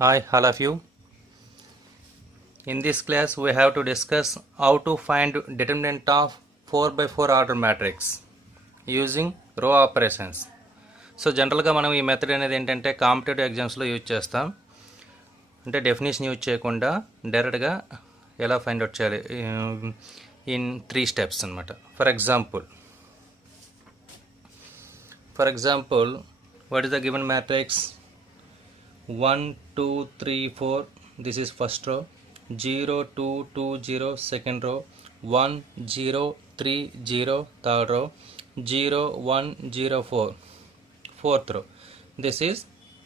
Hi, all of you. In this class, we have to discuss how to find determinant of 4 by 4 order matrix using row operations. So జనరల్గా మనం ఈ method అనేది ఏంటంటే competitive ఎగ్జామ్స్లో use చేస్తాం. అంటే definition use చేయకుండా డైరెక్ట్గా ఎలా ఫైండ్ అవుట్ చేయాలి ఇన్ 3 స్టెప్స్ అనమాట. For example what is the given matrix 1 2 3 4, this is first row. 0 2 2 0 second row. 1 0 3 0 third row. 0 1 0 4 fourth row. This is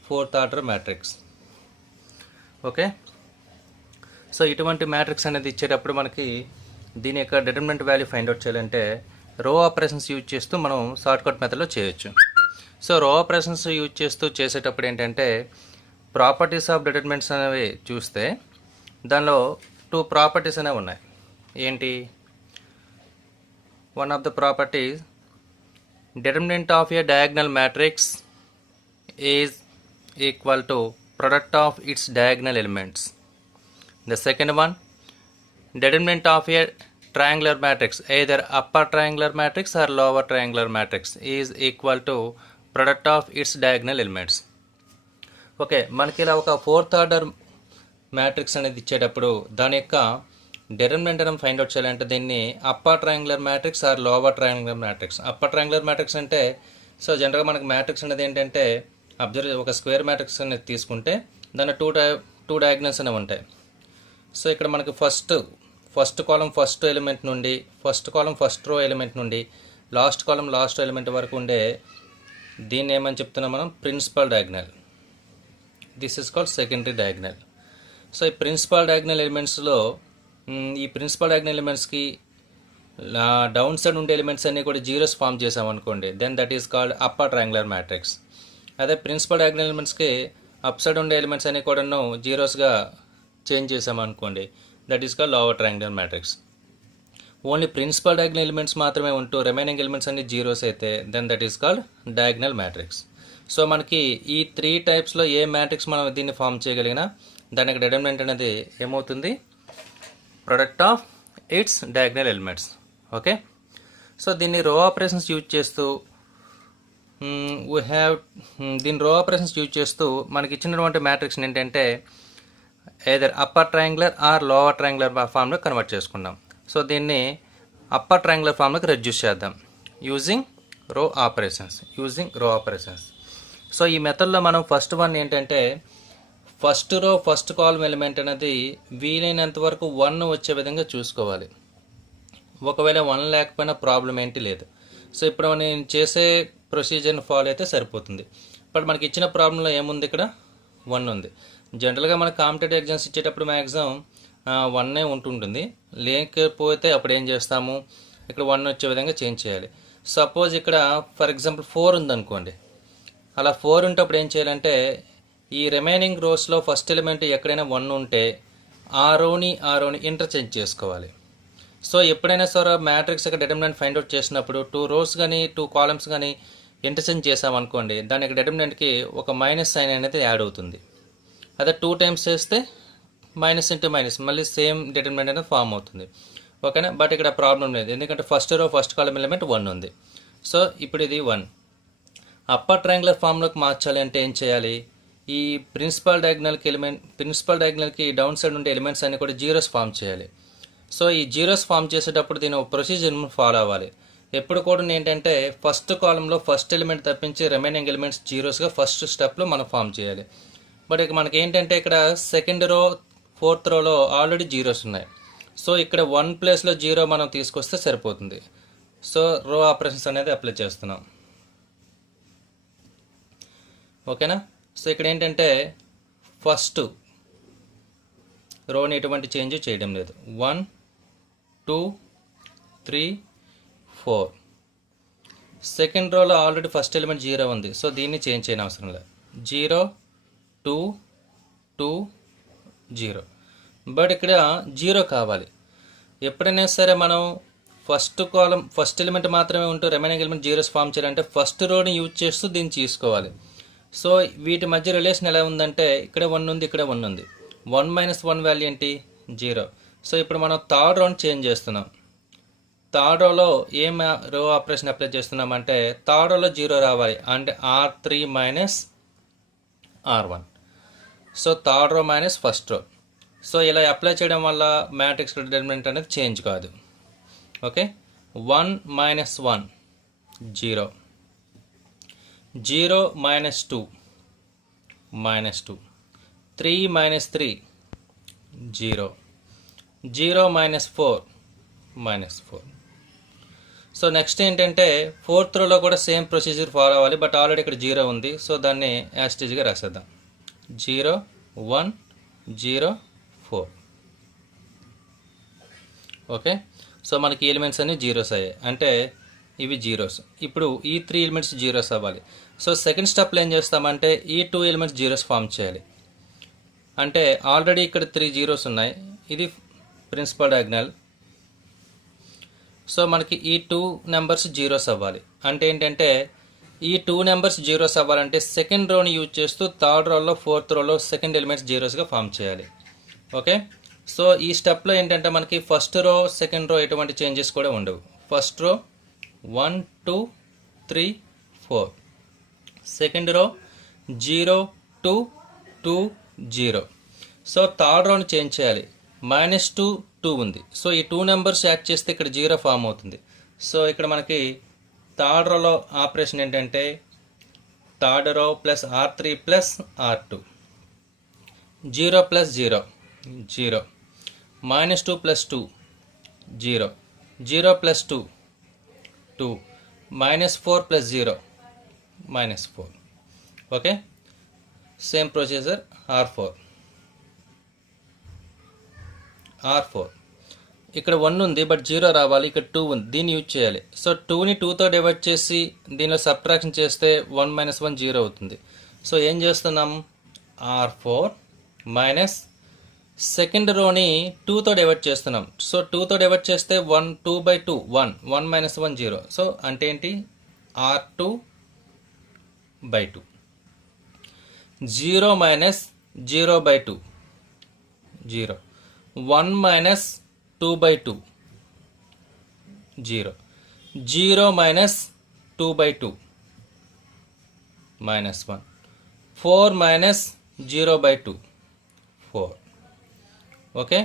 fourth order matrix. Okay, so ఇటువంటి matrix అనేది ఇచ్చేటప్పుడు మనకి దీని యొక్క డిటర్మినెంట్ వాల్యూ ఫైండ్ అవుట్ చేయాలంటే రో operations use చేస్తూ మనం షార్ట్కట్ మెథడ్లో చేయొచ్చు. సో రో ఆపరేషన్స్ యూజ్ చేస్తూ చేసేటప్పుడు ఏంటంటే ప్రాపర్టీస్ ఆఫ్ డిటర్మినెంట్స్ అనేవి చూస్తే దానిలో 2 ప్రాపర్టీస్ అనేవి ఉన్నాయి. ఏంటి? One of the properties determinant of A diagonal matrix is equal to product of its diagonal elements. The second one, determinant of a triangular matrix, either upper triangular matrix or lower triangular matrix, is equal to product of its diagonal elements. Okay, మనకి ఇలా ఒక fourth order matrix అనేది ఇచ్చేటప్పుడు దాని యొక్క determinant అనేది find out చేయాలంటే దీన్ని upper triangular matrix or lower triangular matrix. Upper triangular matrix అంటే సో జనరల్గా మనకి మ్యాట్రిక్స్ అనేది ఏంటంటే ఒక స్క్వేర్ మ్యాట్రిక్స్ అనేది తీసుకుంటే దాని టూ డయాగ్నల్స్ అనేవి ఉంటాయి. సో ఇక్కడ మనకి ఫస్ట్ కాలం ఫస్ట్ ఎలిమెంట్ నుండి first column first row element నుండి లాస్ట్ కాలం లాస్ట్ ఎలిమెంట్ వరకు ఉండే దీన్ని ఏమని చెప్తున్నాం మనం? Principal diagonal. This is called secondary diagonal. So ఈ ప్రిన్సిపల్ డయాగ్నల్ ఎలిమెంట్స్లో ఈ ప్రిన్సిపల్ డయాగ్నల్ ఎలిమెంట్స్కి డౌన్ సైడ్ ఉండే ఎలిమెంట్స్ అన్నీ కూడా జీరోస్ ఫామ్ చేసామనుకోండి, then that is called upper triangular matrix. అదే ప్రిన్సిపల్ డయాగ్నల్ ఎలిమెంట్స్కి అప్ సైడ్ ఉండే ఎలిమెంట్స్ అన్ని కూడాను జీరోస్గా చేంజ్ చేసామనుకోండి, that is called lower triangular matrix. Only principal diagonal elements మాత్రమే ఉంటూ రిమైనింగ్ ఎలిమెంట్స్ అన్ని జీరోస్ అయితే then that is called diagonal matrix. So మనకి ఈ 3 టైప్స్లో ఏ మ్యాట్రిక్స్ మనం దీన్ని ఫామ్ చేయగలిగినా దానికి డిటర్మినెంట్ అనేది ఏమవుతుంది? Product of it's diagonal elements. Okay, so దీన్ని రో ఆపరేషన్స్ యూజ్ చేస్తూ దీని రో ఆపరేషన్స్ యూజ్ చేస్తూ మనకి ఇచ్చినటువంటి మ్యాట్రిక్స్ ఏంటంటే either upper triangular or lower triangular ఫామ్లో కన్వర్ట్ చేసుకుందాం. సో దీన్ని అప్పర్ ట్రయాంగులర్ ఫామ్లోకి రెడ్యూస్ చేద్దాం యూజింగ్ రో ఆపరేషన్స్. సో ఈ మెథడ్లో మనం ఫస్ట్ వన్ ఏంటంటే first row first column element అనేది వీలైనంత వరకు 1 వచ్చే విధంగా చూసుకోవాలి. ఒకవేళ 1 లేకపోయినా ప్రాబ్లం ఏంటి లేదు. సో ఇప్పుడు నేను చేసే ప్రొసీజర్ని ఫాలో అయితే సరిపోతుంది. బట్ మనకి ఇచ్చిన ప్రాబ్లంలో ఏముంది? ఇక్కడ 1 ఉంది. జనరల్గా మన కాంపిటేటివ్ ఎగ్జామ్స్ ఇచ్చేటప్పుడు మ్యాక్సిమం 1 ఉంటుంటుంది. లేకపోతే అప్పుడు ఏం చేస్తాము? ఇక్కడ 1 వచ్చే విధంగా చేంజ్ చేయాలి. సపోజ్ ఇక్కడ ఫర్ ఎగ్జాంపుల్ 4 ఉందనుకోండి. అలా 4 ఉంటే అప్పుడు ఏం చేయాలంటే ఈ రిమైనింగ్ రోస్లో ఫస్ట్ ఎలిమెంట్ ఎక్కడైనా 1 ఉంటే ఆ రోని ఇంటర్చేంజ్ చేసుకోవాలి. సో ఎప్పుడైనా సరే మ్యాట్రిక్స్ యొక్క డిటర్మినెంట్ ఫైండ్ అవుట్ చేసినప్పుడు 2 రోస్ కానీ 2 కాలమ్స్ కానీ ఇంటర్చేంజ్ చేసామనుకోండి, దానికి డిటర్మినెంట్కి ఒక మైనస్ సైన్ అనేది యాడ్ అవుతుంది. అదే 2 టైమ్స్ చేస్తే మైనస్ ఇంటూ మైనస్ మళ్ళీ సేమ్ డిటర్మినెంట్ అనేది ఫామ్ అవుతుంది. ఓకేనా? బట్ ఇక్కడ ప్రాబ్లం లేదు, ఎందుకంటే first row first column element 1 ఉంది. సో ఇప్పుడు ఇది 1. అప్పర్ ట్రయాంగులర్ ఫామ్లోకి మార్చాలి అంటే ఏం చేయాలి? ఈ ప్రిన్సిపల్ డయాగ్నల్కి డౌన్ సైడ్ ఉండే ఎలిమెంట్స్ అన్ని కూడా జీరోస్ ఫామ్ చేయాలి. సో ఈ జీరోస్ ఫామ్ చేసేటప్పుడు దీని ఒక ప్రొసీజర్ని ఫాలో అవ్వాలి. ఎప్పుడు కూడా ఏంటంటే ఫస్ట్ కాలంలో ఫస్ట్ ఎలిమెంట్ తప్పించి రిమైనింగ్ ఎలిమెంట్స్ జీరోస్గా ఫస్ట్ స్టెప్లో మనం ఫామ్ చేయాలి. బట్ ఇక మనకి ఏంటంటే ఇక్కడ సెకండ్ రో ఫోర్త్ రోలో ఆల్రెడీ జీరోస్ ఉన్నాయి. సో ఇక్కడ 1 ప్లేస్లో 0 మనం తీసుకొస్తే సరిపోతుంది. సో రో ఆపరేషన్స్ అనేది అప్లై చేస్తున్నాం. ఓకేనా? సో ఇక్కడ ఏంటంటే ఫస్ట్ రోని ఎటువంటి చేంజ్ చేయడం లేదు. 1 2 3 4. సెకండ్ రోలో ఆల్రెడీ ఫస్ట్ ఎలిమెంట్ 0 ఉంది. సో దీన్ని చేంజ్ చేయని అవసరం లేదు. 0 2 2 0. బట్ ఇక్కడ 0 కావాలి. ఎప్పుడైనా సరే మనం ఫస్ట్ ఎలిమెంట్ మాత్రమే ఉంటూ రిమైనింగ్ ఎలిమెంట్ జీరోస్ ఫామ్ చేయాలంటే ఫస్ట్ రోని యూజ్ చేస్తూ దీన్ని తీసుకోవాలి. సో వీటి మధ్య రిలేషన్ ఎలా ఉందంటే ఇక్కడ 1 ఉంది, ఇక్కడ 1 ఉంది. 1 మైనస్ 1 వాల్యూ ఏంటి? 0. సో ఇప్పుడు మనం థర్డ్ రోని చేంజ్ చేస్తున్నాం. థర్డ్ రోలో ఏం రో ఆపరేషన్ అప్లై చేస్తున్నామంటే థర్డ్ రోలో 0 రావాలి, అంటే R3 minus R1. So third row minus first row. So ఇలా అప్లై చేయడం వల్ల మ్యాట్రిక్స్ డిటర్మినెంట్ అనేది చేంజ్ కాదు. Okay, 1 minus 1 0, 0 minus 2 minus 2, 3 minus 3 0, 0 minus 4 minus 4. So next ఏంటంటే ఫోర్త్ రోలో కూడా సేమ్ ప్రొసీజర్ ఫాలో అవ్వాలి, బట్ ఆల్రెడీ ఇక్కడ 0 ఉంది. సో దాన్ని యాస్టీజ్గా రాసేద్దాం. 0 1 0 4. ఓకే, సో మనకి ఎలిమెంట్స్ అన్ని జీరోస్ అయ్యాయి, అంటే ఇవి జీరోస్. ఇప్పుడు ఈ 3 ఎలిమెంట్స్ జీరోస్ అవ్వాలి. సో సెకండ్ స్టెప్లో ఏం చేస్తామంటే ఈ 2 ఎలిమెంట్స్ జీరోస్ ఫామ్ చేయాలి. అంటే ఆల్రెడీ ఇక్కడ 3 జీరోస్ ఉన్నాయి, ఇది ప్రిన్సిపల్ డయాగ్నల్. సో మనకి ఈ 2 నెంబర్స్ జీరోస్ అవ్వాలి. అంటే ఏంటంటే ఈ 2 నెంబర్స్ జీరోస్ అవ్వాలంటే సెకండ్ రోని యూజ్ చేస్తూ థర్డ్ రోలో ఫోర్త్ రోలో సెకండ్ ఎలిమెంట్స్ జీరోస్గా ఫామ్ చేయాలి. ఓకే, సో ఈ స్టెప్లో ఏంటంటే మనకి ఫస్ట్ రో సెకండ్ రో ఎటువంటి చేంజెస్ కూడా ఉండవు. First row 1 2 3 4, second row 0 2 2 0. So third రోని change చేయాలి. -2 2 ఉంది. సో ఈ 2 నెంబర్స్ యాడ్ చేస్తే ఇక్కడ 0 ఫామ్ అవుతుంది. సో ఇక్కడ మనకి థర్డ్ రోలో ఆపరేషన్ ఏంటంటే third row plus R3 plus R2, 0 plus 0 0, -2 plus 2 0, 0 plus 2 2, -4 plus 0 -4. Okay, same procedure R4. ఇక్కడ 1 ఉంది, బట్ 0 రావాలి. ఇక్కడ 2 ఉంది, దీన్ని యూజ్ చేయాలి. సో 2ని 2తో డివైడ్ చేసి దీనిలో సబ్ట్రాక్షన్ చేస్తే 1 మైనస్ 1 0 అవుతుంది. సో ఏం చేస్తున్నాం? R4 మైనస్ సెకండ్ రోని 2తో డివైడ్ చేస్తున్నాం. సో 2తో డివైడ్ చేస్తే 1 2 బై 2 1, 1 మైనస్ 1 0. సో అంటే ఏంటి? R2 by 2. 0 minus 0 by 2 0, 1 minus 2 by 2 0, 0 minus 2 by 2 minus 1, 4 minus 0 by 2 4. Okay,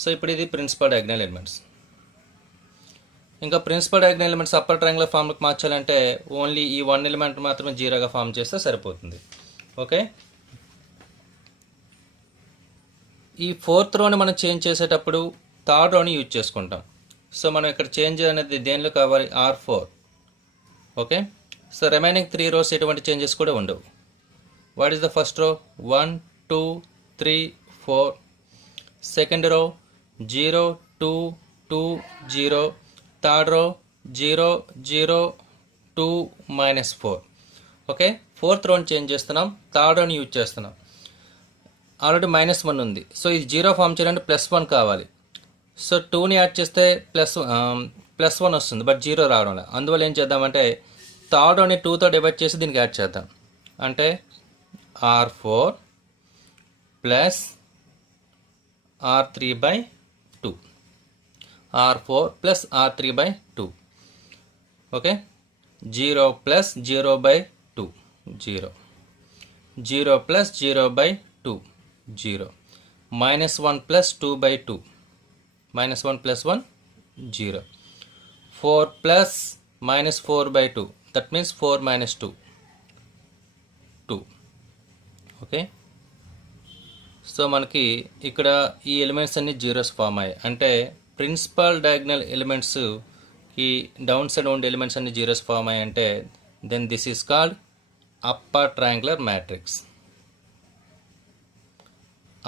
so ఇప్పుడు ఇది ప్రిన్సిపల్ డయాగ్నల్ ఎలిమెంట్స్. ఇంకా principal diagonal elements upper triangular ఫామ్కి మార్చాలంటే ఓన్లీ ఈ 1 ఎలిమెంట్ మాత్రమే 0గా ఫామ్ చేస్తే సరిపోతుంది. ఓకే, ఈ ఫోర్త్ రోని మనం చేంజ్ చేసేటప్పుడు థర్డ్ రోని యూజ్ చేసుకుంటాం. సో మనం ఇక్కడ చేంజ్ అనేది దేనిలో కావాలి? R4. Okay, so remaining 3 rows ఎటువంటి చేంజెస్ కూడా ఉండవు. What is the first row? 1 2 3 4. Second row 0 2 2 0. Third row 0 0 2 -4. Okay, fourth రోని change చేస్తున్నాం, థర్డ్ రోని యూజ్ చేస్తున్నాం. ఆల్రెడీ -1 ఉంది. సో ఇది 0 ఫామ్ చేయాలంటే +1 కావాలి. సో 2ని యాడ్ చేస్తే +1 వస్తుంది, బట్ 0 రావడం లేదు. అందువల్ల ఏం చేద్దామంటే థర్డ్ రోని 2తో డివైడ్ చేసి దీనికి యాడ్ చేద్దాం. అంటే R4 plus R3 by 2, R4 plus R3 by 2. Okay, 0 plus 0 by 2 0, 0 plus 0 by 2 0, -1 plus 2 by 2 -1 plus 1 0, 4 plus -4 by 2, that means 4 minus 2 2. Okay, so మనకి ఇక్కడ ఈ ఎలిమెంట్స్ అన్ని జీరోస్ ఫామ్ అయ్యాయి. అంటే ప్రిన్సిపల్ డయాగ్నల్ ఎలిమెంట్స్కి డౌన్ సైడ్ ఉండే ఎలిమెంట్స్ అన్ని zeros form అయ్యాయి అంటే then this is called upper triangular matrix.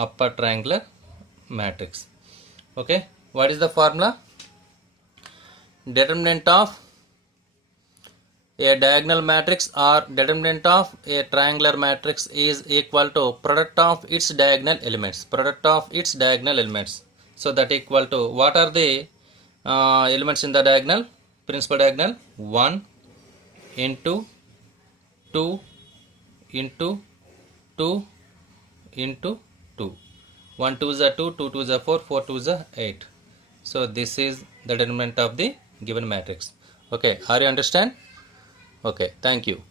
upper triangular matrix. Okay, what is the formula? Determinant of a diagonal matrix or determinant of a triangular matrix is equal to product of its diagonal elements. Product of its diagonal elements. So that equal to what are the elements in the diagonal? Principal diagonal 1 into 2 into 2 into 2. 1 2s are 2, 2 2s are 4, 4 2s are 8. So this is the determinant of the given matrix. Okay, are you understand? Okay, thank you.